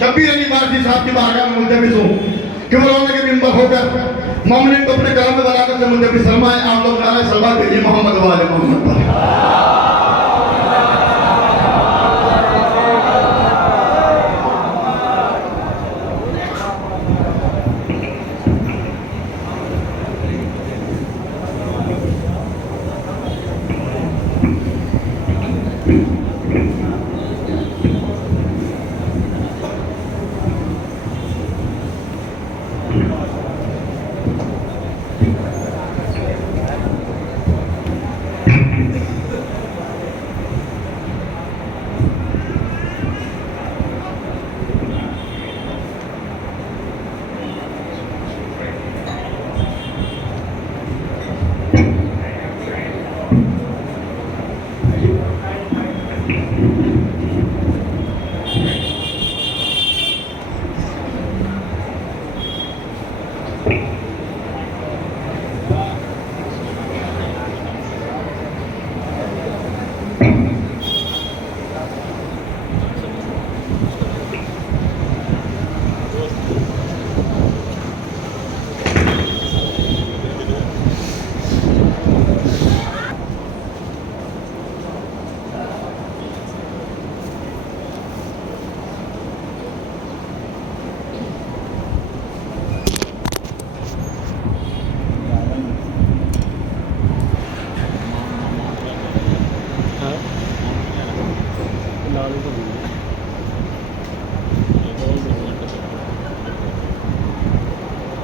شبیر علی وارثی صاحب کی بارگاہ میں ملتمس ہوں کہ وہ رونے کے منبر ہو کر مومنین کو اپنے کلام میں بلاکر سے ملتمس فرمائے آپ لوگ نعرہ صلوات بھیجیے محمد و آل محمد پر.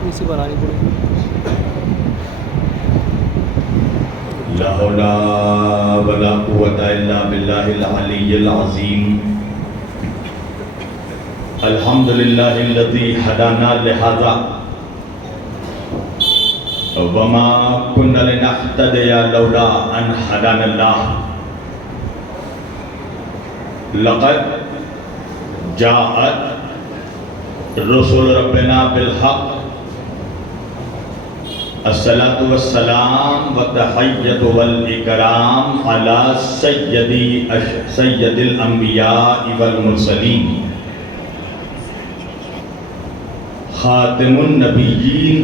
اسی بنانی پڑے گی. لا حول ولا قوة الا بالله العلي العظيم. الحمد لله الذي هدانا لهذا وما كنا لنهتدي لولا ان هدانا الله. لقد جاءت رسول ربنا بالحق. الصلاة والسلام والتحية والإكرام على سيد الأنبياء والمرسلين خاتم النبيين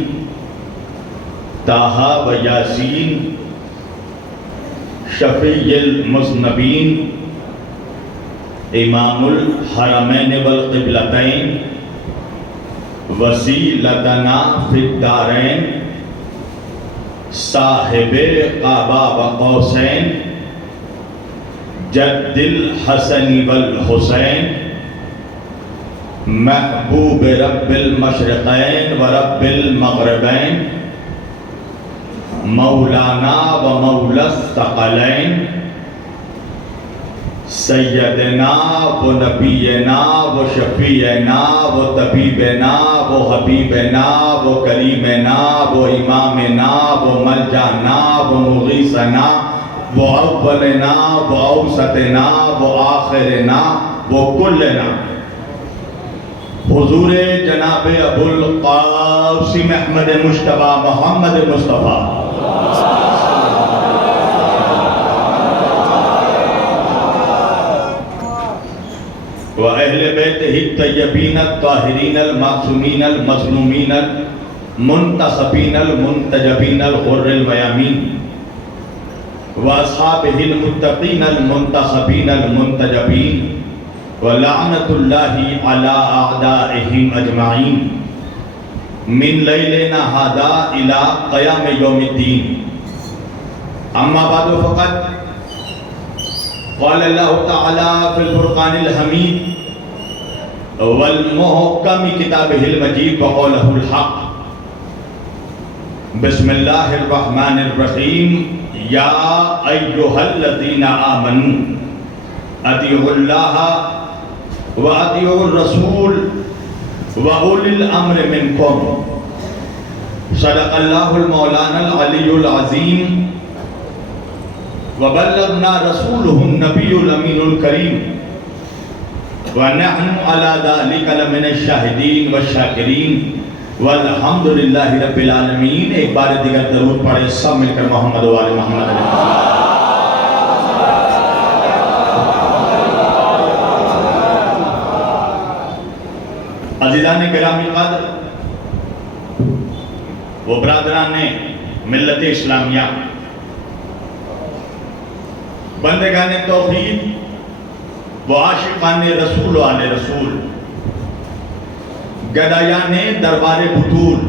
طه وياسين شفيع المذنبين إمام الحرمين والقبلتين وسيلتنا في الدارين صاحب قابا و قوسین جد الحسن والحسین محبوب رب المشرقین و رب المغربین مولانا و مولا الثقلین سیدنا و نبینا و شفیعنا و طبیبنا و حبیبنا و کریمنا و امامنا و ملجانا و مغیثنا و اولنا و اوسطنا و آخرنا و کلنا حضور جناب ابو القاسم احمد مجتبی محمد مصطفیٰ وأهل بيته الطيبين الطاهرين المعصومين المظلومين المنتخبين المنتجبين الغر الميامين وأصحابه المتقين المنتخبين المنتجبين ولعنة الله على أعدائهم أجمعين من ليلنا هذا إلى قيام يوم الدين. أما بعد فقد قال الله تعالى في الفرقان الحميد والمحكم كتابه المجيد وقوله الحق. بسم الله الرحمن الرحيم. يا أيها الذين آمنوا أطيعوا الله وأطيعوا الرسول وأولي الأمر منكم. صدق الله المولانا العلي العظيم وبلغنا رسوله النبي الأمين الكريم ونحن على ذلك لمن الشاهدين والشاكرين والحمد لله رب العالمين. ایک بار دیگر درود پڑھیں سب مل کر محمد و آل محمد. عزیزان گرامی قدر، وہ برادران ملت اسلامیہ، بندگان توحید، وہ عاشقان رسول و آل رسول، گدایان دربار بطول،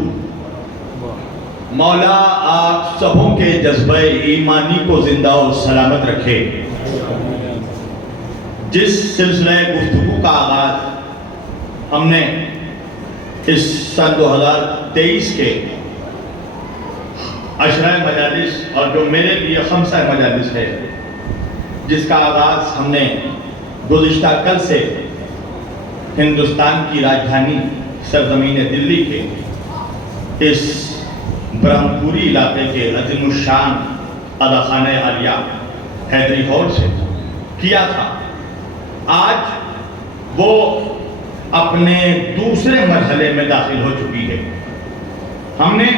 مولا آپ سبوں کے جذبہ ایمانی کو زندہ و سلامت رکھے۔ جس سلسلہ گفتگو کا آغاز ہم نے اس سن 2023 کے عشرہ مجالس اور جو میرے لیے خمسہ مجالس ہے، جس کا آغاز ہم نے گزشتہ کل سے ہندوستان کی راجدھانی سرزمین دلی کے اس برہمپوری علاقے کے عظیم الشان اداخانہ عالیہ حیدری ہال سے کیا تھا، آج وہ اپنے دوسرے مرحلے میں داخل ہو چکی ہے۔ ہم نے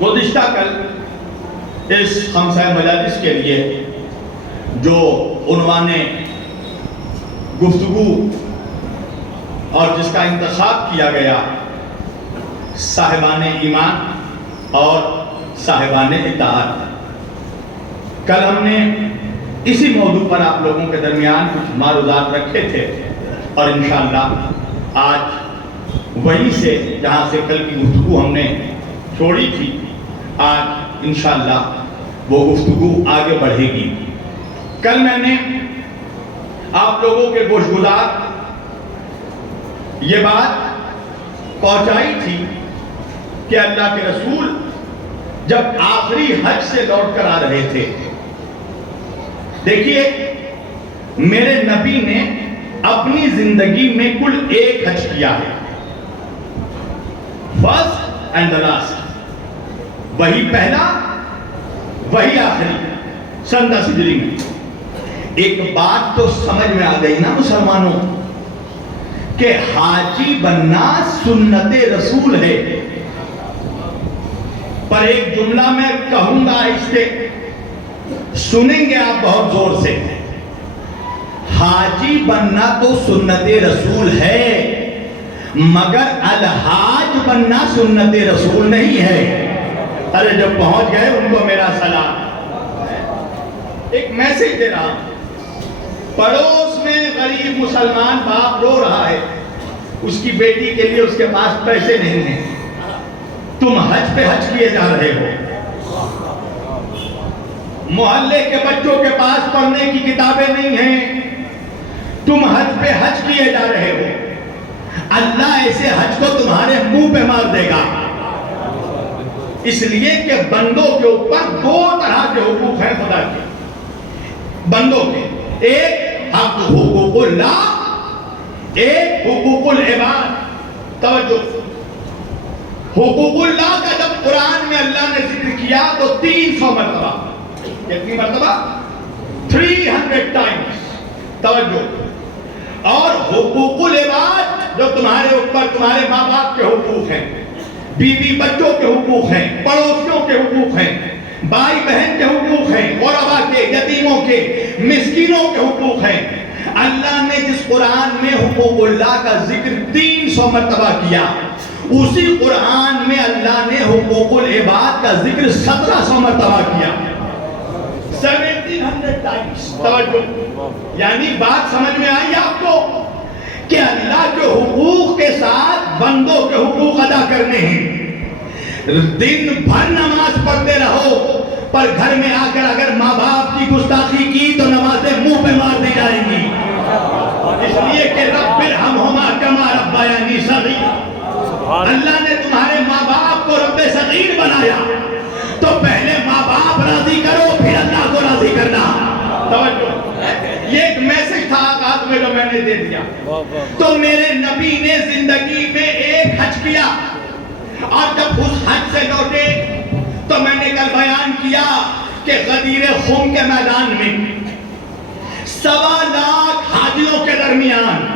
گزشتہ کل اس خمسہ مجالس کے لیے جو عنوان گفتگو اور جس کا انتخاب کیا گیا، صاحبان ایمان اور صاحبان اطاعت، کل ہم نے اسی موضوع پر آپ لوگوں کے درمیان کچھ معروضات رکھے تھے، اور انشاءاللہ آج وہیں سے جہاں سے کل کی گفتگو ہم نے چھوڑی تھی، آج انشاءاللہ وہ گفتگو آگے بڑھے گی۔ کل میں نے آپ لوگوں کے گوشگزار یہ بات پہنچائی تھی کہ اللہ کے رسول جب آخری حج سے لوٹ کر آ رہے تھے، دیکھیے میرے نبی نے اپنی زندگی میں کل ایک حج کیا ہے، فرسٹ اینڈ دی لاسٹ، وہی پہلا وہی آخری، سن 10 ہجری میں۔ ایک بات تو سمجھ میں آ گئی نا مسلمانوں کہ حاجی بننا سنت رسول ہے، پر ایک جملہ میں کہوں گا، اس سے سنیں گے آپ بہت زور سے، حاجی بننا تو سنت رسول ہے، مگر الحاج بننا سنت رسول نہیں ہے۔ ارے جب پہنچ گئے ان کو میرا سلام۔ ایک میسج دے رہا ہوں، پڑوس میں غریب مسلمان باپ رو رہا ہے، اس کی بیٹی کے لیے اس کے پاس پیسے نہیں ہیں، تم حج پہ حج کیے جا رہے ہو، محلے کے بچوں کے پاس پڑھنے کی کتابیں نہیں ہیں، تم حج پہ حج کیے جا رہے ہو، اللہ ایسے حج کو تمہارے منہ پہ مار دے گا۔ اس لیے کہ بندوں کے اوپر دو طرح کے حقوق ہیں خدا کے، بندوں کے، ایک حق حقوق اللہ، ایک حقوق العباد۔ توجہ، حقوق اللہ کا جب قرآن میں اللہ نے ذکر کیا تو 300 مرتبہ، کتنی مرتبہ؟ 300 ٹائمز۔ توجہ، اور حقوق العباد جو تمہارے اوپر تمہارے ماں باپ کے حقوق ہیں، بیوی بچوں کے حقوق ہیں، پڑوسیوں کے حقوق ہیں، بھائی بہن کے حقوق ہیں، غربا کے، یتیموں کے، مسکینوں کے حقوق ہیں۔ اللہ نے جس قرآن میں حقوق اللہ کا ذکر 300 مرتبہ کیا، اسی قرآن میں اللہ نے حقوق العباد کا ذکر 1700 مرتبہ کیا، 1700 ٹائمز۔ توجہ، یعنی بات سمجھ میں آئی آپ کو کہ اللہ کے حقوق کے ساتھ بندوں کے حقوق ادا کرنے ہیں۔ دن بھر نماز پڑھتے رہو، پر گھر میں آ کر اگر ماں باپ کی گستاخی کی تو نمازیں منہ پہ مار دی جائیں گی، اس لیے کہ رب ارحمہما کما ربیانی صغیرا۔ اللہ نے تمہارے ماں باپ کو رب صغیر بنایا، تو پہلے ماں باپ راضی کرو پھر اللہ کو راضی کرنا۔ توجہ، یہ ایک میسج تھا آغاز میں جو میں نے دے دیا۔ تو میرے نبی نے زندگی میں ایک حج کیا، اور جب اس حج سے لوٹے تو میں نے کل بیان کیا کہ غدیر خم کے میدان میں 1.25 لاکھ حاجیوں کے درمیان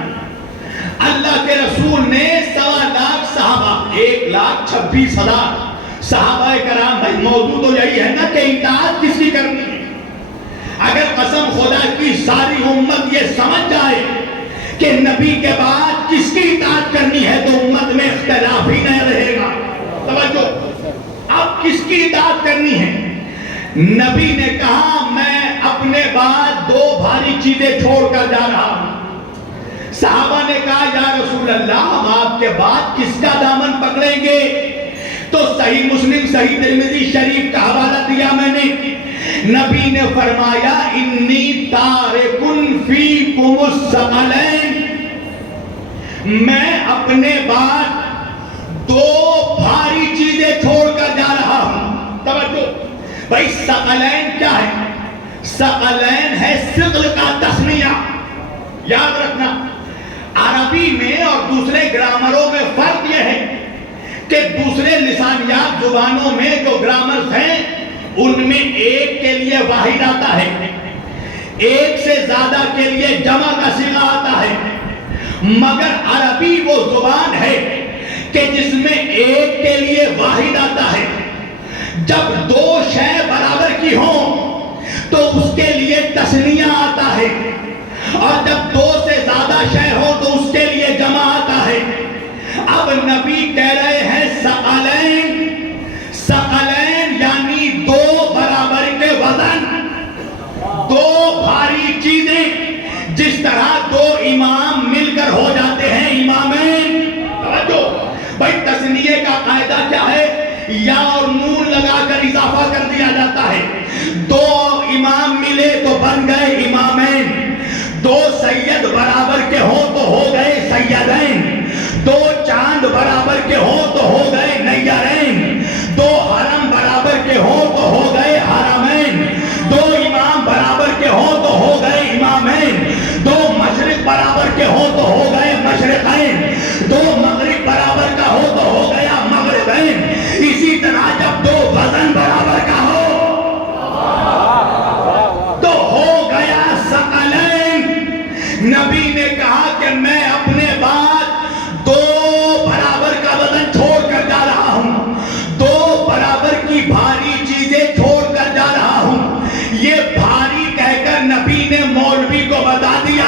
اللہ کے رسول نے 1.25 لاکھ صحابہ، 1,26,000 صحابہ کرام۔ بھائی موضوع تو یہی ہے نا کہ اطاعت کس کی کرنی ہے۔ اگر قسم خدا کی ساری امت یہ سمجھ جائے کہ نبی کے بعد کس کی اطاعت کرنی ہے تو امت میں اختلاف ہی نہیں رہے گا. توجہ, اب کس کی اطاعت کرنی ہے؟ نبی نے کہا میں اپنے بعد دو بھاری چیزیں چھوڑ کر جا رہا ہوں. صحابہ نے کہا یا رسول اللہ ہم آپ کے بعد کس کا دامن پکڑیں گے؟ تو صحیح مسلم صحیح ترمذی شریف کا حوالہ دیا میں نے. نبی نے فرمایا انی تارکن فیکم الثقلین, میں اپنے بعد دو بھاری چیزیں چھوڑ کر جا رہا ہوں. توجہ بھائی, ثقلین کیا ہے؟ ثقلین ہے ثقل کا تسنیہ. یاد رکھنا عربی میں اور دوسرے گرامروں میں فرق یہ ہے کہ دوسرے لسانیات زبانوں میں جو گرامرز ہیں ان میں ایک کے لیے واحد آتا ہے, ایک سے زیادہ کے لیے جمع کا صیغہ آتا ہے. مگر عربی وہ زبان ہے کہ جس میں ایک کے لیے واحد آتا ہے. جب دو شے برابر کی ہوں تو اس کے لیے تثنیہ آتا ہے, اور جب دو سے زیادہ شے ہو تو اس کے لیے جمع آتا ہے. اب نبی کہہ رہے ہیں ثقلین, ثقلین یعنی دو برابر کے وزن, دو بھاری چیزیں. جس طرح دو امام مل کر ہو جاتے ہیں امامین. توجہ بھائی, تثنیہ کا قاعدہ کیا ہے؟ یا اور نون لگا کر اضافہ کر دیا جاتا ہے. دو امام ملے تو بن گئے امامین. دو سید برابر کے ہو تو ہو گئے سیدین. دو چاند برابر کے ہو تو ہو گئے نیرین. دو حرم برابر کے ہو تو ہو گئے حرمین. دو امام برابر کے ہو تو ہو گئے امامین. دو مشرق برابر کے ہو تو ہو گئے مشرقین. دو مغرب برابر کا ہو تو ہو گیا مغربین. اسی طرح جب دو وزن برابر کا ہو تو ہو گیا ثقلین. نبی نے کہا کہ میں اپنے بعد دو برابر کا وزن چھوڑ کر جا رہا ہوں, دو برابر کی بھاری چیزیں چھوڑ کر جا رہا ہوں. یہ بھاری کہہ کر نبی نے مولوی کو بتا دیا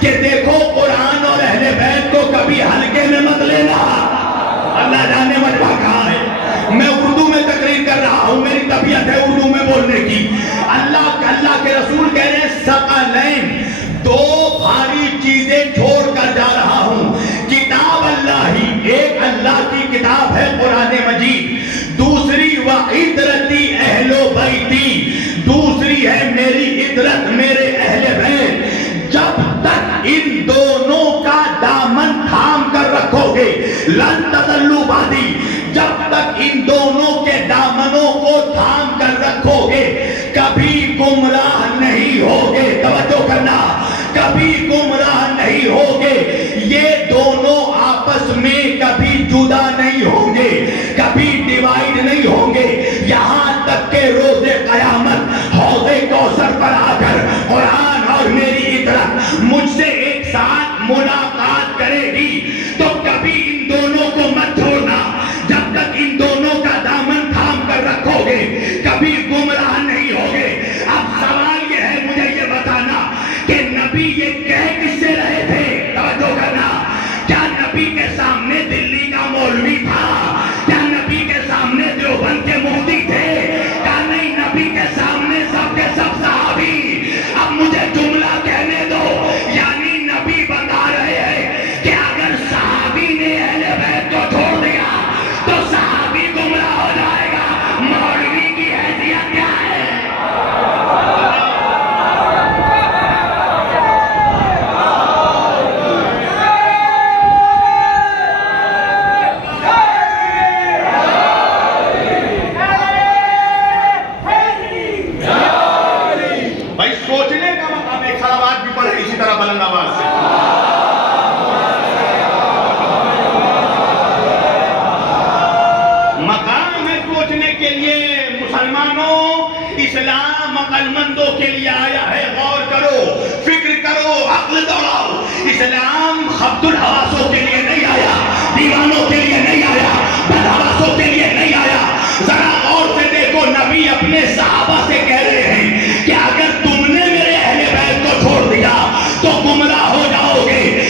کہ دیکھو قرآن اور اہل بیت کو کبھی ہلکے میں مت لینا. اللہ جانے مجمع کہاں ہے. میں اردو میں تقریر کر رہا ہوں, میری طبیعت ہے اردو میں بولنے کی. اللہ کے رسول کہہ رہے ہیں ثقلین, دو بھاری چیزیں چھوڑ کر جا رہا ہوں. کتاب اللہ ہی, ایک اللہ کی کتاب ہے قرآن مجید. دوسری وعطرتی اہل بیتی, دوسری ہے میری عطرت میرے اہل بیت. جب تک ان دونوں کا دامن تھام کر رکھو گے لن تضلوا بعدی, جب تک ان دونوں کے دامنوں کو تھام کر رکھو گے کبھی گمراہ نہیں ہوگے. توجہ کرنا, کبھی گمراہ نہیں ہوگے. یہ دونوں آپس میں کبھی جدا نہیں ہوں گے, کبھی ڈیوائیڈ نہیں ہوں گے, یہاں تک کہ روز قیامت حوض کوثر پر آ کر قرآن اور میری عطرت مجھ سے ایک ساتھ ملاقات کرے گی. تو کبھی ان دونوں کو مت چھوڑنا, جب تک ان دونوں کا دامن تھام کر رکھو گے کبھی گمراہ نہیں ہوگے. اب سوال یہ ہے, مجھے یہ بتانا کہ نبی یہ کہہ کس سے رہے تھے؟ توجہ کرنا, کیا نبی کے سامنے دلی کا مولوی تھا؟ کیا نبی کے سامنے دیوبند کے مفتی تھے؟ کیا نہیں, نبی کے سامنے سب کے سب صحابی. اب مجھے جملہ کہنے دو, یعنی نبی بتا رہے ہیں کہ اگر صحابی نے اہل بیت کو چھوڑ دیا تو صحابی گمراہ ہو جائے گا. مولوی کی حیثیت کیا ہے؟ بھائی سوچنے کا مقام ہے. خرابات بھی پڑھے اسی طرح بلند آواز سے. مقام ہے سوچنے کے لیے. مسلمانوں, اسلام عقل مندوں کے لیے آیا ہے. غور کرو, فکر کرو, عقل دوڑاؤ. اسلام خبط الحواسوں کے لیے نہیں آیا, دیوانوں کے لیے نہیں آیا, بدحواسوں کے لیے نہیں آیا. ذرا غور سے دیکھو, نبی اپنے صحابہ سے کہہ رہے ہیں کہ اگر تم نے میرے اہل بیت کو چھوڑ دیا تو گمراہ ہو جاؤ گے.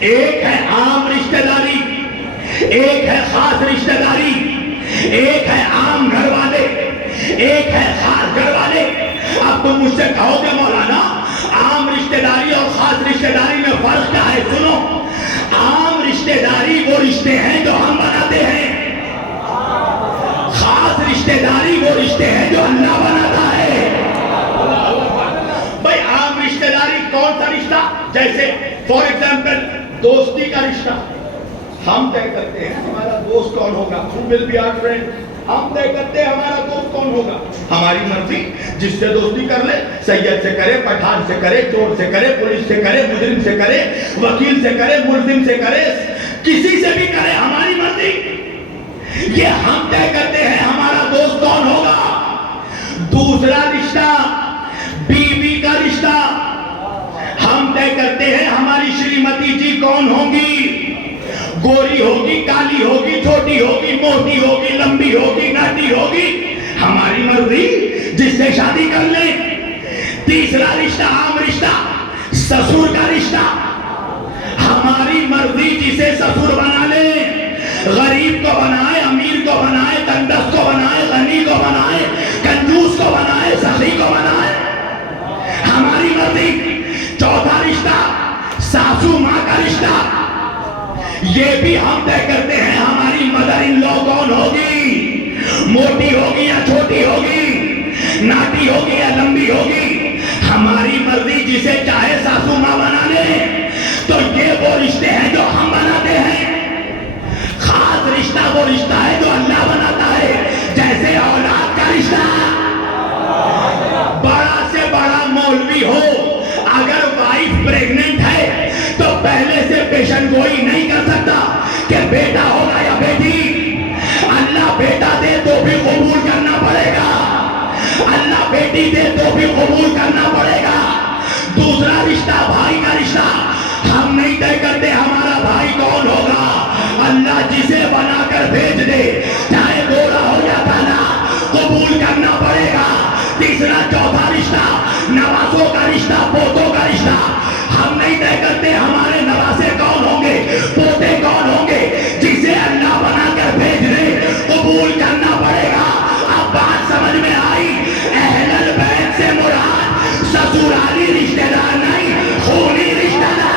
ایک ہے عام رشتہ داری، ایک ہے خاص رشتہ داری، ایک ہے عام گھر والے، ایک ہے خاص گھر والے۔ اب تم مجھ سے کہو گے مولانا عام رشتہ داری اور خاص رشتہ داری میں فرق کیا ہے؟ سنو، عام رشتہ داری وہ رشتے ہیں جو ہم بناتے ہیں، خاص رشتہ داری وہ رشتے ہیں جو اللہ بناتا ہے۔ بھائی عام رشتہ داری کون سا رشتہ؟ جیسے فار ایگزامپل دوستی کا رشتہ، ہم طے کرتے ہیں ہمارا دوست کون ہوگا، who will be our friend، ہم طے کرتے ہیں ہمارا دوست کون ہوگا، ہماری مرضی جس سے دوستی کر لے، سید سے کرے، پٹھان سے کرے، چور سے کرے، پولیس سے کرے، مجرم سے کرے، وکیل سے کرے، ملزم سے کرے، کسی سے بھی کرے، ہماری مرضی۔ یہ ہم طے کرتے ہیں ہمارا دوست کون ہوگا۔ دوسرا رشتہ بیوی کا رشتہ، ہم طے کرتے ہیں ہماری شریمتی جی کون ہوں گی، گوری ہوگی، کالی ہوگی، چھوٹی ہوگی، موٹی ہوگی، لمبی ہوگی، ناٹی ہوگی، ہماری مرضی جس سے شادی کر لیں۔ تیسرا رشتہ عام رشتہ سسر کا رشتہ، ہماری مرضی جسے سسر بنا لے، غریب کو بنائے، امیر کو بنائے، تندرست کو بنائے، غنی کو بنائے، کنجوس کو بنائے، سخی کو بنائے، ہماری مرضی۔ چوتھا رشتہ ساسو ماں کا رشتہ، یہ بھی ہم طے کرتے ہیں ہماری مدر ان لو کون ہوگی، موٹی ہوگی یا چھوٹی ہوگی، ناٹی ہوگی یا لمبی ہوگی، ہماری مرضی جسے چاہے ساسو ماں بنا لے۔ تو یہ وہ رشتے ہیں جو ہم بناتے ہیں۔ خاص رشتہ وہ رشتہ ہے جو اللہ بناتا ہے، جیسے اولاد کا رشتہ۔ بڑا سے بڑا مولوی ہو، اگر وائف پریگننٹ ہے تو پہلے سے پیشن گوئی نہیں کر سکتا کہ بیٹا ہوگا یا بیٹی۔ اللہ بیٹا دے تو بھی قبول کرنا پڑے گا، اللہ بیٹی دے تو بھی قبول کرنا پڑے گا۔ دوسرا رشتہ بھائی کا رشتہ، ہم نہیں طے کرتے ہمارا بھائی کون ہوگا، اللہ جسے بنا کر بھیج دے، چاہے گورا ہو یا کالا، قبول کرنا پڑے گا۔ تیسرا چوتھا رشتہ نواسوں کا رشتہ، پوتوں کا رشتہ، ہم نہیں طے کرتے ہمارے نواسے کون ہوں گے، پوتے کون ہوں گے، جسے اللہ بنا کر بھیج دے قبول کرنا پڑے گا۔ اب بات سمجھ میں آئی؟ اہل البیت سے مراد سسرالی رشتہ دار نہیں، خونی رشتہ دار۔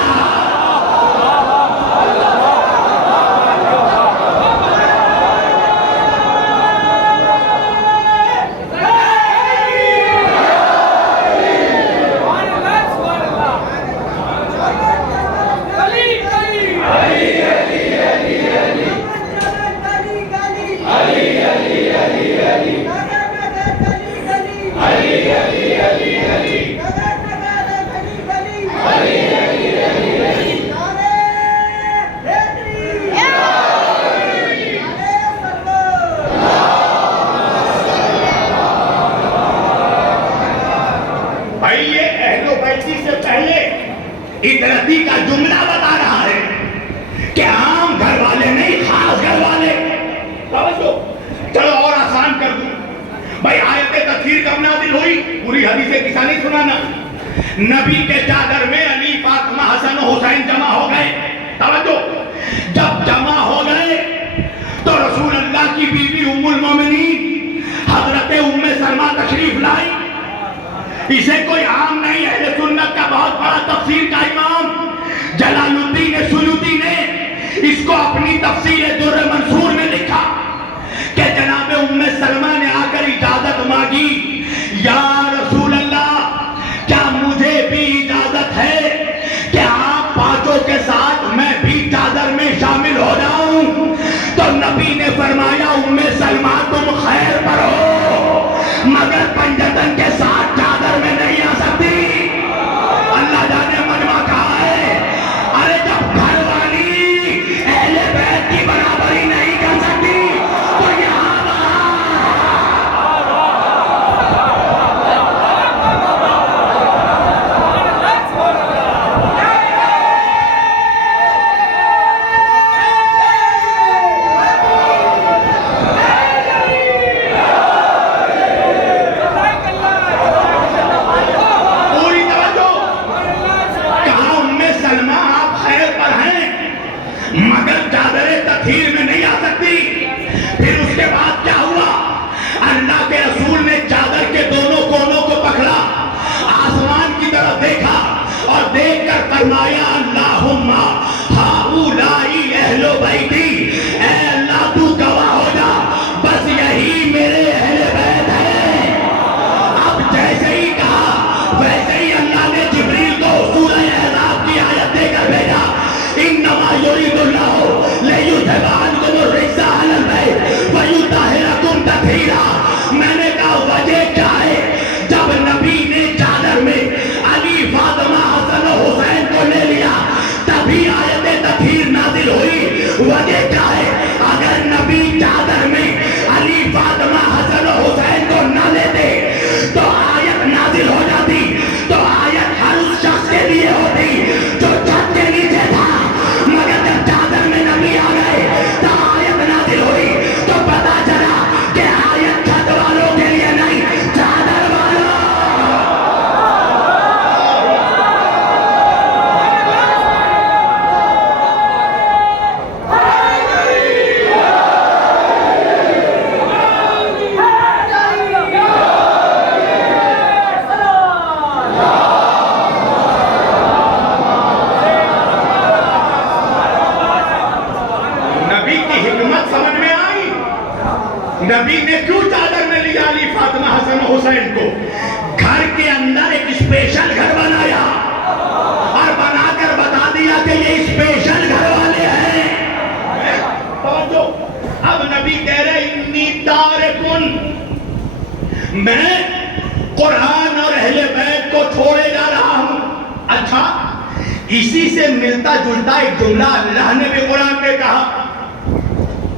ادرتی کا جملہ بتا رہا ہے کہ عام گھر والے نہیں، خاص گھر والے۔ توجہ، چلو اور آسان کر دوں بھائی، آیت تطہیر کب نازل ہوئی؟ پوری حدیث قصہ نہیں سنانا۔ نبی کے چادر میں علی، فاطمہ، حسن و حسین جمع ہو گئے۔ توجہ، جب جمع ہو گئے تو رسول اللہ کی بیوی ام المومنین حضرت ام سلمہ تشریف لائی۔ اسے کوئی عام نہیں، اہل سنت کا بہت بڑا تفسیر کا امام جلال الدین سیوطی نے اس کو اپنی تفسیر در منصور میں لکھا کہ جناب ام سلمہ نے آ کر اجازت مانگی، یا رسول اللہ کیا مجھے بھی اجازت ہے کہ آپ پانچوں کے ساتھ میں بھی چادر میں شامل ہو جاؤں؟ تو نبی نے فرمایا، ام سلمہ تم خیر پر ہو، مگر پنجتن کے ساتھ چادر میں نہیں آ سکتی۔ اللہ جانے مجمع کہا ہے، ارے جب گھر والی اہل بیت کی برابری نہیں کر سکتی بعد کیا ہوا؟ اللہ کے رسول نے چادر کے دونوں کونوں کو پکڑا، آسمان کی طرف دیکھا اور دیکھ کر فرمایا اللہم ہؤلائی اہل بیتی، اے اللہ تو گواہ ہو جا، بس یہی میرے اہل بیت ہیں۔ اب جیسے ہی کہا ویسے ہی اللہ نے جبریل کو سورہ احزاب کی آیت دے کر بھیجا، انما یرید اللہ لیذھب عنکم الرجس اہل البیت ویطہرکم تطہیرا۔ میں نے کہا وجہ کیا ہے؟ جب نبی نے چادر میں علی، فاطمہ، حسن و حسین کو لے لیا تبھی آیت تطہیر نازل ہوئی۔ وجہ کیا ہے؟ اگر نبی چادر میں علی، فاطمہ، حسن و حسین کو نہ لیتے تو آیت نازل ہو جاتی، تو آیت ہر اس شخص کے لیے ہوتی جو چھت کے نیچے تھا، مگر جب چادر میں نبی آ گئے تو آیت نازل ہوئی، تو پتا چلا کہ آیت چھت والوں کے لیے نہیں، چادر والوں۔ نبی کی حکمت سمجھ میں آئی؟ نبی نے کیوں چادر میں لیا علی، فاطمہ، حسن و حسین کو؟ گھر کے اندر ایک اسپیشل گھر بنایا اور بنا کر بتا دیا کہ یہ اسپیشل گھر والے ہیں۔ توجہ، اب نبی کہہ رہے انی تارکن، میں قرآن اور اہل بیت کو چھوڑے جا رہا ہوں۔ اچھا، اسی سے ملتا جلتا ایک جملہ اللہ نے بھی قرآن میں کہا،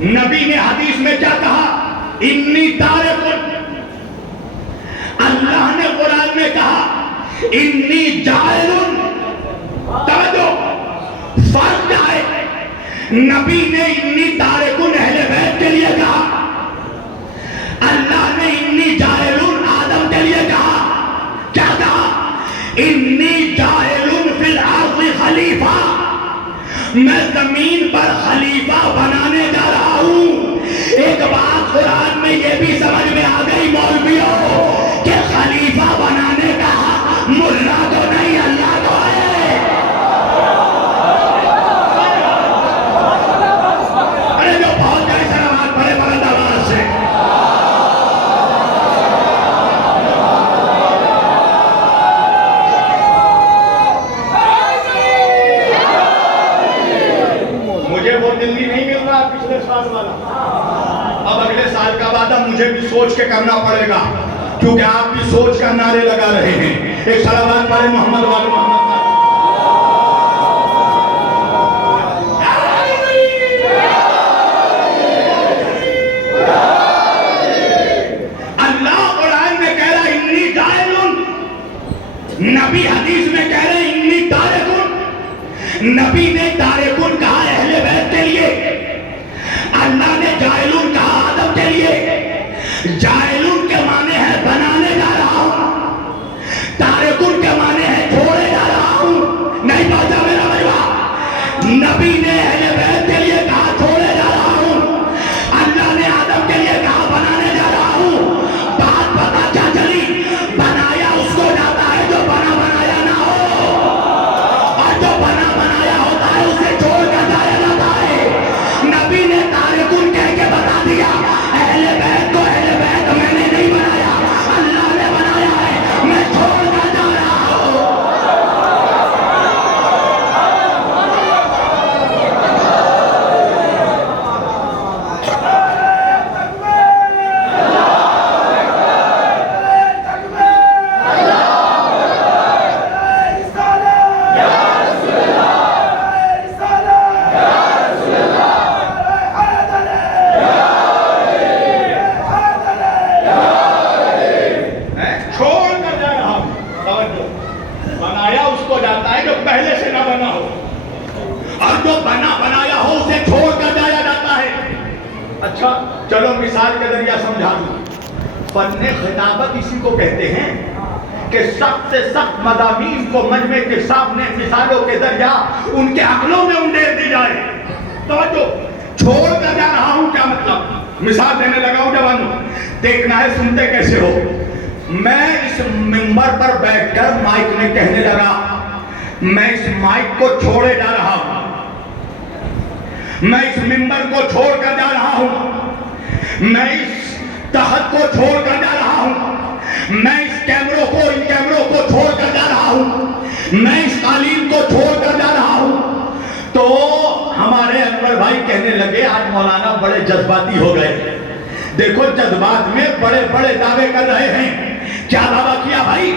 نبی نے حدیث میں کیا کہا؟ انی تارکن۔ اللہ نے قرآن میں کہا انی جاعل۔ توجہ، فرق کیا ہے؟ نبی نے انی تارکن اہل بیت کے لیے کہا، اللہ نے انی جاعل آدم کے لیے کہا۔ کیا کہا؟ انی جاعل فی الارض خلیفہ، میں زمین پر خلیفہ بنانے جا رہا ہوں۔ ایک بات قرآن میں یہ بھی سمجھ میں آ گئی مولویوں کہ خلیفہ بنانے کا حق ملا کو نہیں، اللہ کو ہے۔ ارے جو بہت جائے سلامات پڑھے بلند آواز سے۔ مجھے وہ دلی نہیں مل رہا پچھلے سال والا، اب اگلے سال کا وعدہ مجھے بھی سوچ کے کرنا پڑے گا، کیونکہ آپ بھی سوچ کر نعرے لگا رہے ہیں۔ ایک صلوات پڑھے محمد والے محمد۔ اللہ قرآن میں کہہ رہا انی جاعل، نبی حدیث میں کہہ رہے انی تارکن۔ نبی نے تارکن کہا اہل بیت کے لیے، اللہ نے جاعلون کہا آدم کے لیے۔ جاعلون کے معنی ہے بنانے جا رہا ہوں، تارکن کے معنی ہے چھوڑے جا رہا ہوں۔ نہیں پہنچا میرا بھائی؟ نبی نے اہل بیت کے لیے کہا چھوڑے جا رہا ہوں، اللہ نے آدم کے لیے کہا بنانے جا رہا ہوں۔ بات پتا کیا چلی؟ بنایا اس کو جاتا ہے جو بنا بنایا نہ ہو، اور جو بنا بنایا ہوتا ہے اسے چھوڑ کر جایا جاتا ہے۔ نبی نے تارکن کہہ کے بتا دیا اہل بیت کو، اہل بیت میں نے نہیں بنایا، اللہ نے بنایا ہے، میں چھوڑ کر جا رہا ہوں۔ بنایا اس کو جاتا ہے جو پہلے سے نہ بنا ہو، اور جو بنا بنایا ہو اسے چھوڑ کر جایا جاتا ہے۔ اچھا چلو مثال کے ذریعہ سمجھا دوں۔ فن خطابت اسی کو کہتے ہیں کہ سخت سے سخت مضامین کو مجمع کے سامنے مثالوں کے ذریعہ ان کے عقلوں میں انڈیل دی جائے۔ تو جو چھوڑ کر جا رہا ہوں کیا مطلب؟ مثال دینے لگا ہوں جوانوں، دیکھنا ہے سنتے کیسے ہو. میں اس منبر پر بیٹھ کر مائک میں کہنے لگا، میں اس مائک کو چھوڑے جا رہا ہوں، میں اس منبر کو چھوڑ کر جا رہا ہوں، میں اس تخت کو چھوڑ کر جا رہا ہوں، میں اس کیمروں کو، ان کیمروں کو چھوڑ کر جا رہا ہوں، میں اس قالین کو چھوڑ کر جا رہا ہوں. تو ہمارے انور بھائی کہنے لگے آج مولانا بڑے جذباتی ہو گئے. دیکھو جذبات میں بڑے بڑے دعوے کر رہے ہیں. کیا دعویٰ کیا بھائی؟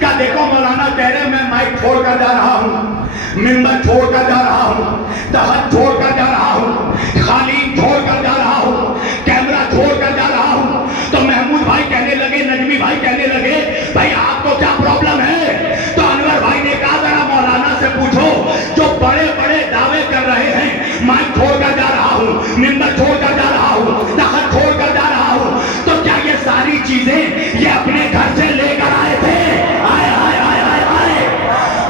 کہا دیکھو مولانا کہہ رہے میں مائک چھوڑ کر جا رہا ہوں، منبر چھوڑ کر جا رہا ہوں، تخت چھوڑ کر جا رہا ہوں، قالین چھوڑ کر جا رہا ہوں، کیمرہ چھوڑ کر جا رہا ہوں. تو محمود بھائی کہنے لگے، نجمی بھائی کہنے لگے بھائی آپ کو کیا پرابلم ہے؟ تو انور بھائی نے کہا ذرا مولانا سے پوچھو جو بڑے بڑے دعوے کر رہے ہیں، مائک چھوڑ کر جا رہا ہوں، منبر چھوڑ کر جا رہا ہوں، تخت چھوڑ کر جا رہا ہوں، تو کیا یہ ساری چیزیں یہ اپنے گھر سے لے کر آئے تھے؟ آئے آئے آئے آئے آئے.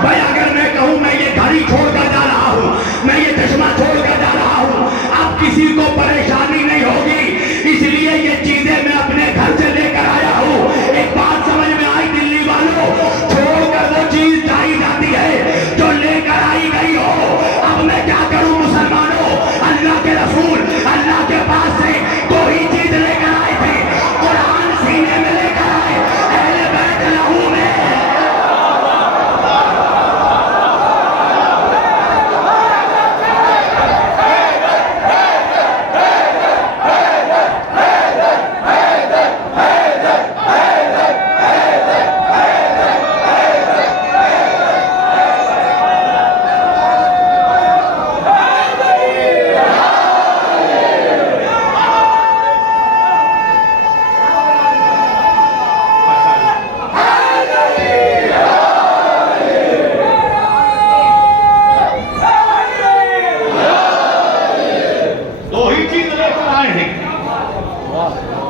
بھائی اگر میں کہوں میں یہ گھڑی چھوڑ کر جا رہا ہوں، میں یہ چشمہ چھوڑ کر جا رہا ہوں، اب کسی کو پریشانی نہیں ہوگی، اس لیے یہ چیزیں میں اپنے گھر سے لے کر آیا ہوں. ایک بات سمجھ میں آئی دلی والوں؟ چھوڑ کر وہ چیز جائی جاتی ہے جو لے کر آئی گئی ہو. اب میں کیا کروں مسلمانوں؟ اللہ کے رسول اللہ کے پاس سے کوئی چیز لے کر آئے تھے، قرآن سینے میں لے کر آئے، اہل بیت لہو میں.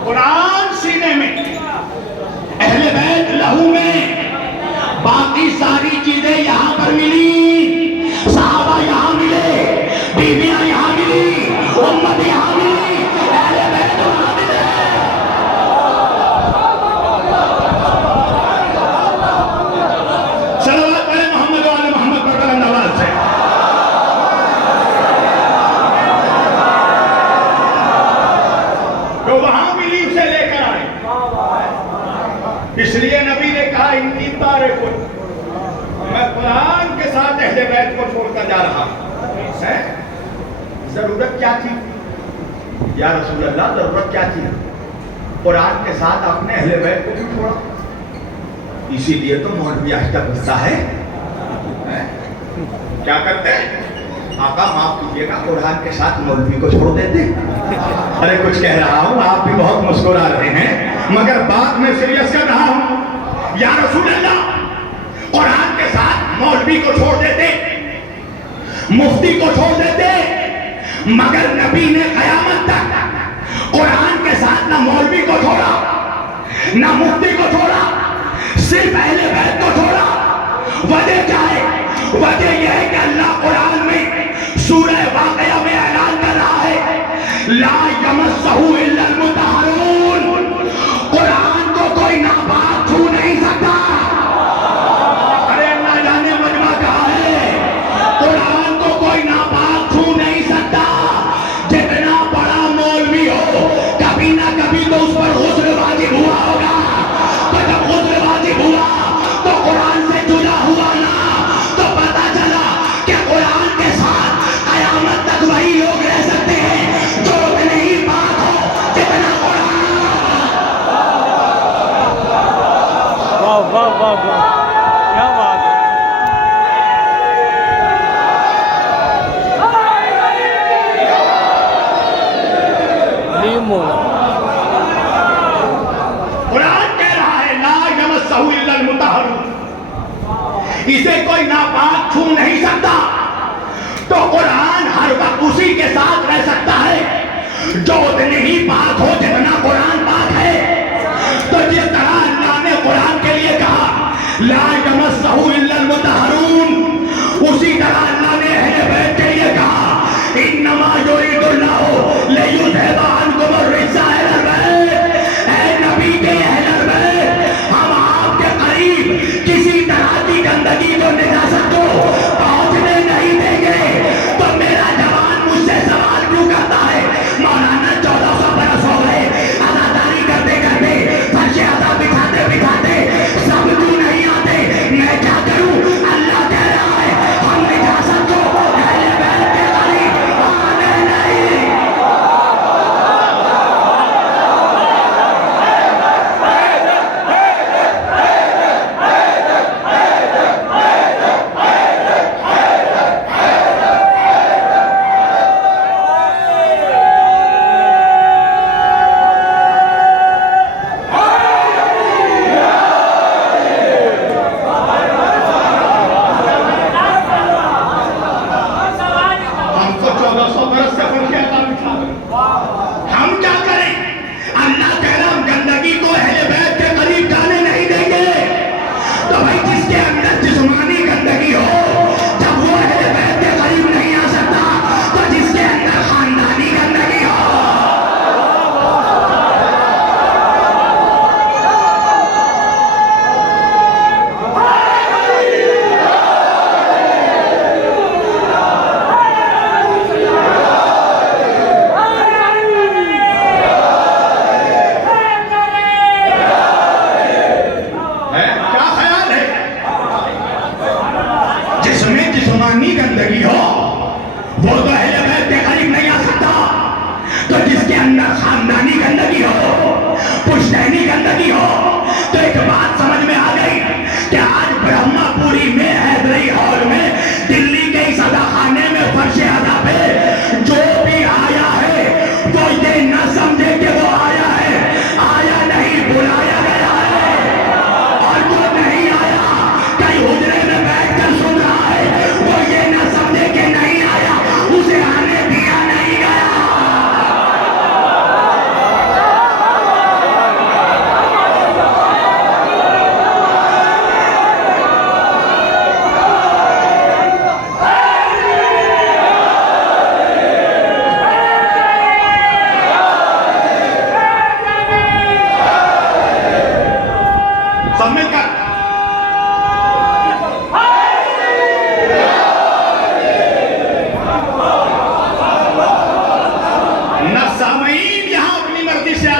قرآن سینے میں، اہل بیت لہو میں، باقی ساری چیزیں یہاں پر ملی. صحابہ یہاں ملے، بیویاں یہاں ملی، امت یہاں ملی، اہل بیت وہاں ملے. صلوات پڑھے محمد و آل محمد پر بلند آواز سے. جو وہاں ملی اسے لے کر آئے. اس لیے نبی نے کہا انی تارک، میں قرآن کے ساتھ اہل بیت کو چھوڑ کر جا رہا ہوں. ضرورت کیا تھی یا رسول اللہ؟ ضرورت کیا تھی؟ قرآن کے ساتھ آپ نے اہل بیت کو کیوں چھوڑا؟ اسی لیے تو مولوی آج تک غصہ ہے. کیا کرتے ہیں؟ آقا معاف کیجیے گا، قرآن کے ساتھ مولوی کو چھوڑ دیتے. ارے کچھ کہہ رہا ہوں، آپ بھی بہت مسکرا رہے ہیں، مگر بات میں سیریس کر رہا ہوں. یا رسول اللہ، قرآن کے ساتھ مولوی کو چھوڑ دیتے، مفتی کو چھوڑ دیتے، مگر نبی نے قیامت تک قرآن کے ساتھ نہ مولوی کو چھوڑا نہ مفتی کو چھوڑا، صرف اہل بیت کو چھوڑا. وجہ کیا ہے؟ وجہ یہ ہے کہ اللہ قرآن میں سورہ واقعہ میں اعلان کر رہا ہے لا یمسہ الا المطہرون. قرآن کو کوئی ناپاک چھو نہیں سکتا. ارے اللہ جانے مجمع کہا ہے قرآن کو کوئی ناپاک چھو نہیں سکتا. جتنا بڑا مولوی ہو کبھی نہ کبھی تو اس پر غسل واجب ہوا ہوگا. تو جب غسل واجب ہوا تو قرآن سے جدا ہوا نا، تو پتا چلا کہ قرآن کے ساتھ قیامت تک وہی لوگ رہ سکتے ہیں جو اتنے ہی پاک ہو جتنا قرآن. واہ واہ واہ واہ، کیا بات ہے. علیم مولا. قرآن کہہ رہا ہے لا یمسہ الا المطہرون، اسے کوئی ناپاک چھو نہیں سکتا. تو قرآن ہر وقت اسی کے ساتھ رہ سکتا ہے جو اتنے ہی پاک ہو جتنا قرآن پاک ہے. تو جس طرح اللہ نے قرآن کے لیے کہا لا یمسہ الا المطہرون، اسی طرح اللہ نے اہل بیت کے لیے کہا انما یرید اللہ لیذھب عنکم الرجس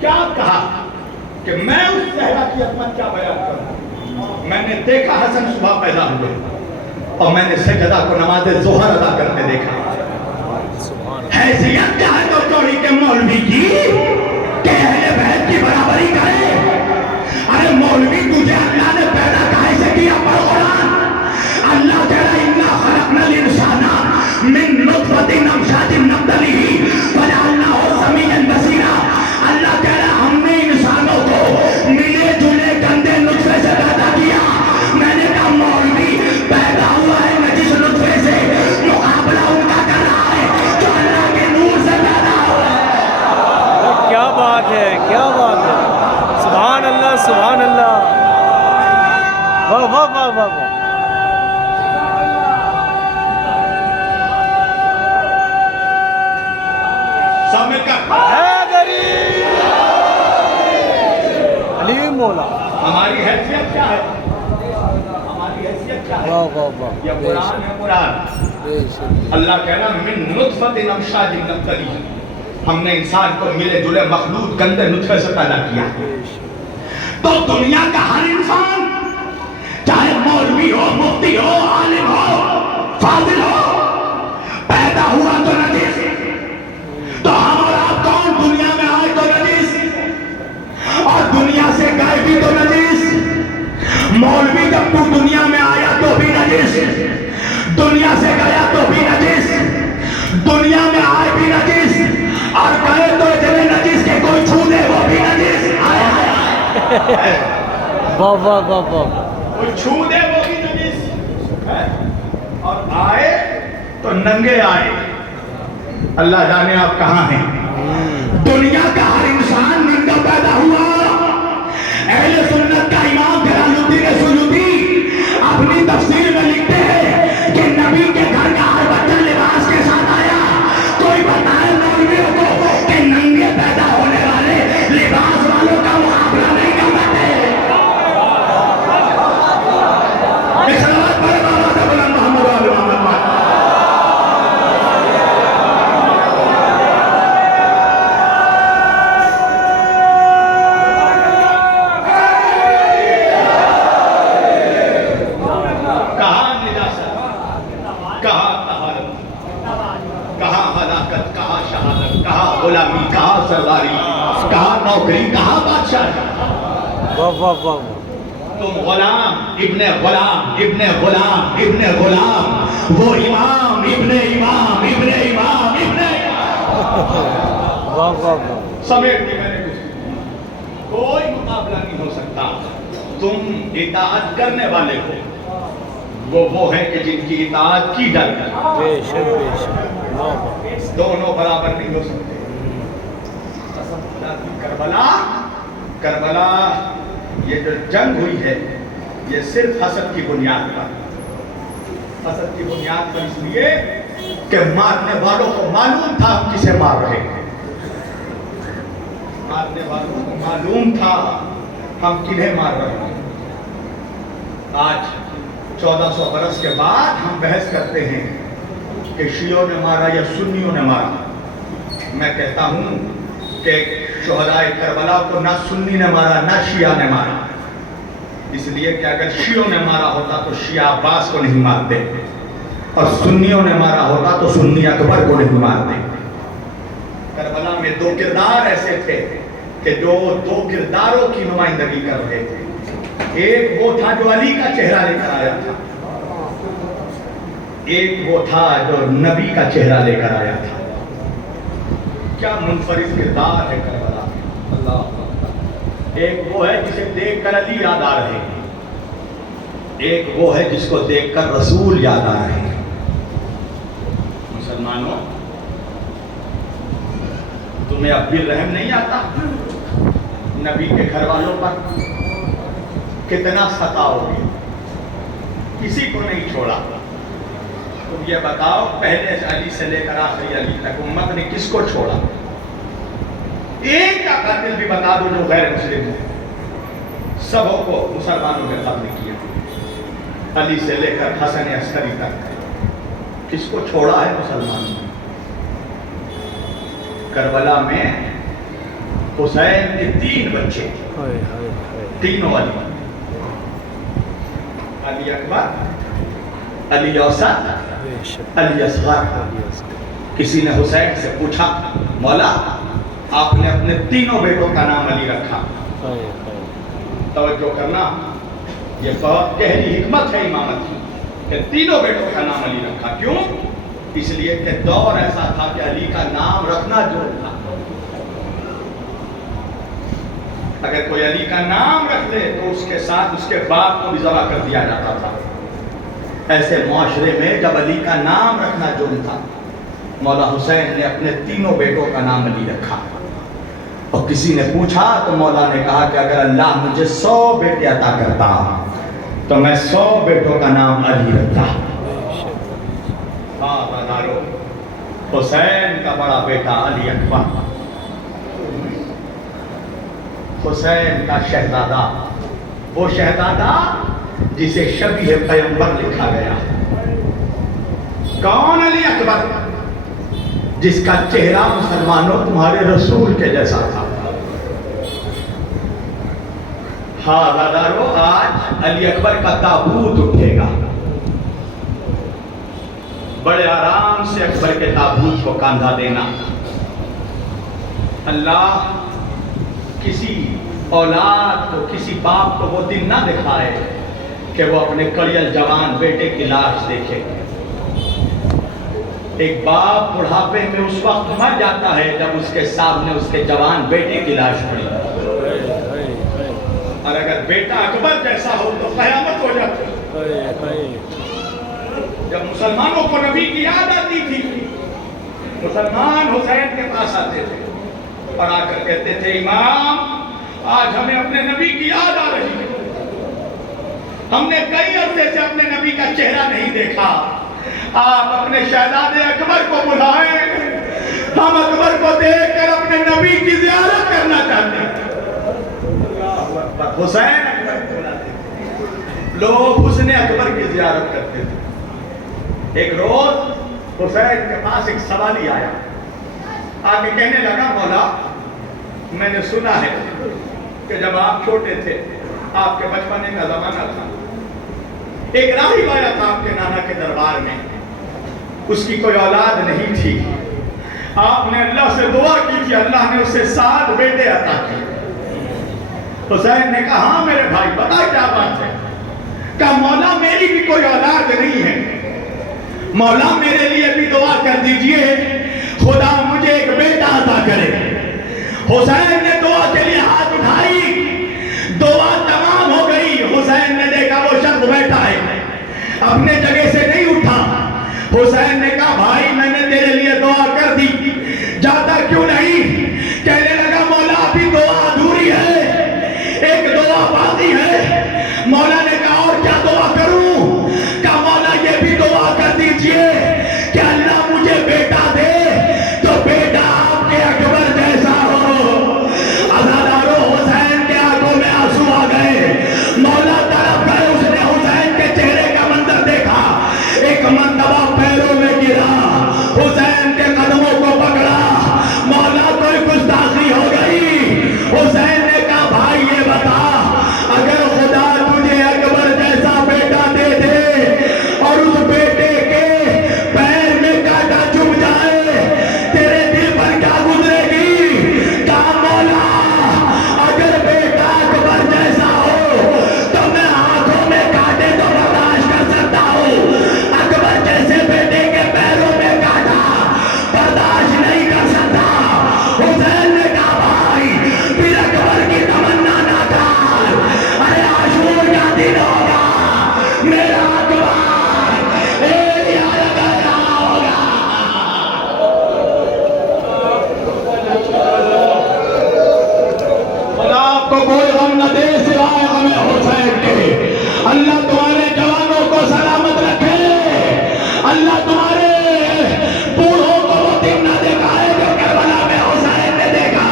کیا کہا کہ میں اس صحرا کی عظمت کیا بیان کروں. میں نے دیکھا حسن صبح پیدا ہوئے اور میں نے سجدہ کو نماز ظہر ادا کرتے دیکھا. حیثیت کیا ہے تو چوری کے مولوی کی کہ اہل بیت کی برابری کرے. ارے مولوی تجھے اللہ نے پیدا کہاں سے کیا؟ پڑھ قرآن. اللہ کہہ رہا ہے اِنَّا خَلَقْنَا الْإِنسَانَ مِن نُطْفَةٍ أَمْشَاجٍ نَبْتَلِيهِ فَجَعَلْنَاهُ سَمِيعًا بَصِيرًا. اللہ کہہ رہا ہے ہم نے انسانوں کو ملے جلے گندے نطفے سے پیدا کیا. میں نے کہا مولوی پیدا ہوا ہے نجس نطفے سے، مقابلہ ان کا کر رہا ہے جو اللہ کے نور سے پیدا ہوا ہے. کیا بات ہے، کیا بات ہے. سبحان اللہ، سبحان اللہ. واہ واہ واہ واہ واہ. سب مل کر علیم مولا. ہماری حیثیت کیا ہے؟ ہماری حیثیت کیا ہے؟ واہ واہ واہ. یہ قرآن ہے. قرآن اللہ کہہ رہا من نطفۃ امشاج نبتلیہ. ہم نے انسان کو ملے جلے مخلوط گندے نطفے سے پیدا کیا. تو دنیا کا ہر انسان چاہے مولوی ہو، مفتی ہو، عالم ہو، فاضل ہو، پیدا ہوا تو نجس. تو ہم اور آپ کون؟ دنیا میں آئے تو نجس اور دنیا سے گئے بھی تو نجس. مولوی جب تو دنیا میں آیا تو بھی نجس، دنیا سے گیا تو بھی نجس، دنیا میں آئے بھی نجس اور گئے تو اتنے نجس کہ کوئی چھو دے وہ بھی نجس. واہ واہ واہ واہ. کوئی چھو دے وہ بھی نجس اور آئے تو ننگے آئے. اللہ جانے آپ کہاں ہیں. دنیا کا ہر انسان ننگا پیدا ہوا. اہل سنت کا امام جلال الدین سیوطی اپنی تفسیر میں لکھتے ہیں کہ نبی کے گھر کا ہر بچہ لباس کے ساتھ آیا. کوئی بتائے مولویوں کو کہ ننگے پیدا ہونے والے لباس والوں کا مقابلہ نہیں کر سکتے. صلوات پڑھے بابا بلند محمد وآل محمد. غلامی، کہاں سرداری، کہاں نوکری، کہاں بادشاہ. واہ واہ واہ. تم غلام ابن غلام ابن غلام ابن غلام، وہ امام ابن امام ابن امام ابن. واہ واہ واہ. سمیٹ دی میں نے کچھ. کوئی مقابلہ نہیں ہو سکتا. تم اطاعت کرنے والے ہو، وہ ہیں کہ جن کی اطاعت کی ڈر کر. بے شک بے شک. واہ واہ. دونوں برابر نہیں ہو سکتے. کربلا یہ جو جنگ ہوئی ہے یہ صرف حسد کی بنیاد پر. حسد کی بنیاد پر اس لیے کہ مارنے والوں کو معلوم تھا ہم کسے مار رہے ہیں. مارنے والوں کو معلوم تھا ہم کنہیں مار رہے ہیں. آج 1400 برس کے بعد ہم بحث کرتے ہیں کہ شیعوں نے مارا یا سنیوں نے مارا. میں کہتا ہوں کہ شہدائے کربلا کو نہ سنی نے مارا نہ شیعہ نے مارا. اس لیے کہ اگر شیعوں نے مارا ہوتا تو شیعہ عباس کو نہیں مارتے اور سنیوں نے مارا ہوتا تو سنی اکبر کو نہیں مارتے. کربلا میں دو کردار ایسے تھے کہ جو دو کرداروں کی نمائندگی کر رہے تھے. ایک وہ تھا جو علی کا چہرہ لے کر آیا تھا، ایک وہ تھا جو نبی کا چہرہ لے کر آیا تھا. کیا منفرد کردار ہے کربلا. اللہ ایک وہ ہے جسے دیکھ کر علی یاد آ رہے ہیں، ایک وہ ہے جس کو دیکھ کر رسول یاد آ رہے ہیں. مسلمانوں تمہیں اب بھی رحم نہیں آتا نبی کے گھر والوں پر؟ کتنا ستاؤ گے؟ کسی کو نہیں چھوڑا. تم یہ بتاؤ پہلے علی سے لے کر آخری علی تک امت نے کس کو چھوڑا؟ ایک کا قاتل بھی بتا دو جو غیر مسلم ہے. سبوں کو مسلمانوں نے قتل کیا. علی سے لے کر حسن عسکری تک کس کو چھوڑا ہے مسلمانوں نے؟ کربلا میں حسین کے 3 بچے، ہائے ہائے ہائے تینوں علی اکبر، علی اوسط، بے شک علی اصغر۔ کسی نے حسین سے پوچھا مولا آپ نے اپنے تینوں بیٹوں کا نام علی رکھا، ہائے ہائے توجہ کرنا، یہ بہت گہری حکمت ہے امامت کی کہ تینوں بیٹوں کا نام علی رکھا۔ کیوں؟ اس لیے کہ دور ایسا تھا کہ علی کا نام رکھنا جرم تھا۔ اگر کوئی علی کا نام رکھ لے تو اس کے ساتھ اس کے باپ کو بھی ذبح کر دیا جاتا تھا۔ ایسے معاشرے میں جب علی کا نام رکھنا جرم تھا، مولا حسین نے اپنے تینوں بیٹوں کا نام علی رکھا۔ اور کسی نے پوچھا تو مولا نے کہا کہ اگر اللہ مجھے 100 بیٹے عطا کرتا تو میں 100 بیٹوں کا نام علی رکھتا۔ ہاں بازارو، حسین کا بڑا بیٹا علی اکبر، حسین کا شہزادہ، وہ شہزادہ جسے شبیہ پیغمبر لکھا گیا۔ کون علی اکبر؟ جس کا چہرہ مسلمانوں تمہارے رسول کے جیسا تھا۔ ہاں دادارو، آج علی اکبر کا تابوت اٹھے گا، بڑے آرام سے اکبر کے تابوت کو کاندھا دینا۔ اللہ کسی اولاد کو، کسی باپ کو وہ دن نہ دکھائے کہ وہ اپنے کڑیل جوان بیٹے کی لاش دیکھے۔ ایک باپ بڑھاپے میں اس وقت مر جاتا ہے جب اس کے سامنے اس کے جوان بیٹے کی لاش پڑی، اور اگر بیٹا اکبر جیسا ہو تو قیامت ہو جاتی۔ جب مسلمانوں کو نبی کی یاد آتی تھی، مسلمان حسین کے پاس آتے تھے اور آ کر کہتے تھے امام آج ہمیں اپنے نبی کی یاد آ رہی ہے، ہم نے کئی عرصے سے اپنے نبی کا چہرہ نہیں دیکھا، آپ اپنے شہزادے اکبر کو بلائیں، ہم اکبر کو دیکھ کر اپنے نبی کی زیارت کرنا چاہتے ہیں۔ حسین اکبر کو بلاتے تھے، لوگ حسن اکبر کی زیارت کرتے تھے۔ ایک روز حسین کے پاس ایک سوالی آیا، آ کے کہنے لگا مولا میں نے سنا ہے کہ جب آپ چھوٹے تھے، آپ کے بچپنے کا زمانہ تھا، ایک راہب آیا تھا آپ کے نانا کے دربار میں، اس کی کوئی اولاد نہیں تھی، آپ نے اللہ سے دعا کی تھی، اللہ نے اسے 7 بیٹے عطا کیے۔ حسین نے کہا ہاں میرے بھائی بتا کیا بات ہے؟ کہا مولا میری بھی کوئی اولاد نہیں ہے، مولا میرے لیے بھی دعا کر دیجئے خدا مجھے ایک بیٹا عطا کرے۔ حسین نے دعا کے لیے ہاتھ اٹھائی، دعا تمام ہو گئی، حسین نے دیکھا وہ شخص بیٹھا ہے، اپنے جگہ سے نہیں اٹھا۔ حسین نے کہا بھائی میں نے تیرے لیے دعا کر دی، جاتا کیوں نہیں؟ کہنے لگا مولا ابھی دعا ادھوری ہے، ایک دعا باقی ہے۔ مولا نے کہا اور کیا دعا کروں؟ کہا مولا یہ بھی دعا کر دیجئے کہ اللہ مجھے بیٹا دے تو بیٹا آپ کے اکبر جیسا ہو۔ عزادارو، حسین کے آنکھوں میں آنسو آ گئے، مولا طرف گئے، اس نے حسین کے چہرے کا منظر دیکھا، ایک مرتبہ پیروں میں گرا، حسین کے قدموں کو پکڑا، مولا کوئی گستاخی ہو گئی۔ حسین نے کہا بھائی یہ بتا اگر خدا تجھے اکبر جیسا بیٹا دے دے اور اس بیٹے کے پیر میں کانٹا چبھ جائے تیرے دل پر کیا گزرے گی؟ کہا مولا اگر بیٹا اکبر جیسا ہو تو میں ہاتھوں میں کانٹے تو برداشت کر سکتا ہوں، اکبر جیسے بیٹے کے پیروں میں کانٹا برداشت نہیں کر سکتا۔ حسین نے کہا بھائی پھر اکبر کی تمنا نہ کر، ارے عاشور کا دن ہوگا میرا اکبر ایک یاد کرنا ہوگا۔ خدا آپ کو کوئی غم نہ دے سوائے غم حسین کے۔ اللہ تمہارے جوانوں کو سلامت رکھے، اللہ تمہارے بوڑھوں کو وہ دن نہ دکھائے جو کربلا میں حسین نے دیکھا۔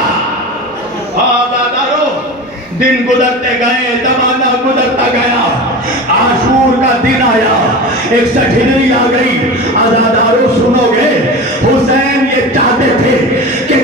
آزادارو، دن گزرتے گئے، زمانہ گزرتا گیا، عاشور کا دن آیا، 61 ہجری آ گئی۔ آزادارو سنو گے، حسین یہ چاہتے تھے کہ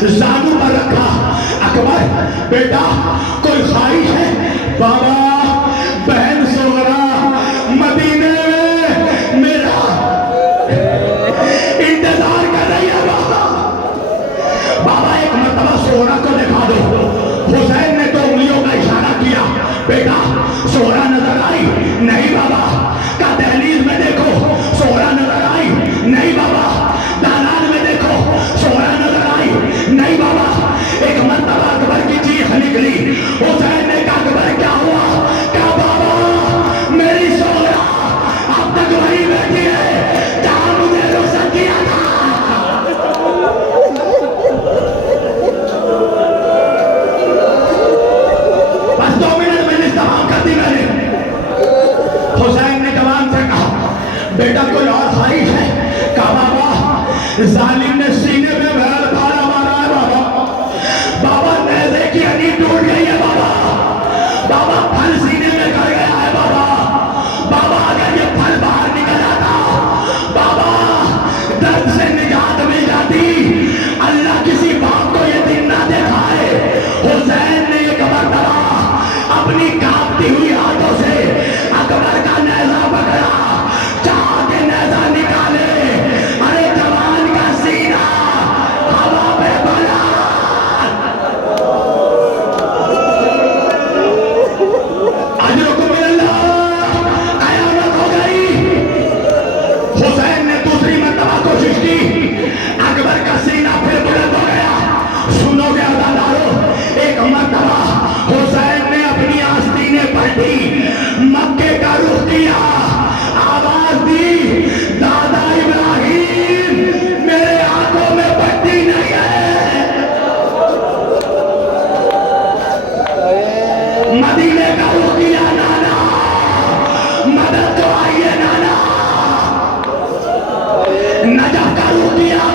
زانو پر رکھا. اکبر بیٹا کوئی خواہش ہے؟ بابا بہن صغرا مدینے میں میرا انتظار کر رہی ہے. بابا بابا ایک مرتبہ صغرا کو دکھا دو. حسین نے تو انگلیوں کا اشارہ کیا. بیٹا صغرا نظر آئی؟ نہیں بابا. کا دہلیز میں دیکھو صغرا نظر آئی؟ نہیں بابا. دالان میں دیکھو صغرا نظر آئی؟ نہیں بابا. ایک مرتبہ اکبر کی چیخ نکلی. حسین نے کہا اکبر کیا ہوا؟ کہا بابا میری صغرا اب تک وہی بیٹھی ہے جہاں مجھے رخصت کیا تھا. بس 2 منٹ میں نے تمام کر دی. میں نے حسین نے جوان سے کہا بیٹا کوئی اور خواہش ہے؟ کہا بابا ظالم نے سینے میں بہر پارا مارا ہے. بابا بابا نیزے کی ہڈی ٹوٹ گئی ہے. بابا بابا پھل سینے میں گڑ گیا ہے. بابا بابا اگر یہ پھل باہر نکل آتا بابا درد سے نجات مل جاتی. اللہ کسی باپ کو یہ دن نہ دکھائے. حسین نے ایک مرتبہ اپنی کانپتی ہوئی ہاتھوں سے اکبر کا نیزہ پکڑا. چاہ کے نیزہ نکالے. ارے جوان کا سینہ ہوا پہ بلا. اجرکم اللہ قیامت ہو گئی. حسین نے دوسری مرتبہ کوشش کی. اکبر کا سینہ پھر بلند ہو گیا. سنو گے عزادارو ایک مرتبہ حسین نے اپنی آستینیں پلٹی. مکے کا رخ کیا. آواز دی دادا ابراہیم میرے آنکھوں میں پٹی نہیں ہے. مدینے کا رخ کیا. نانا مدد تو آئیے. نانا نجف کا رخ کیا.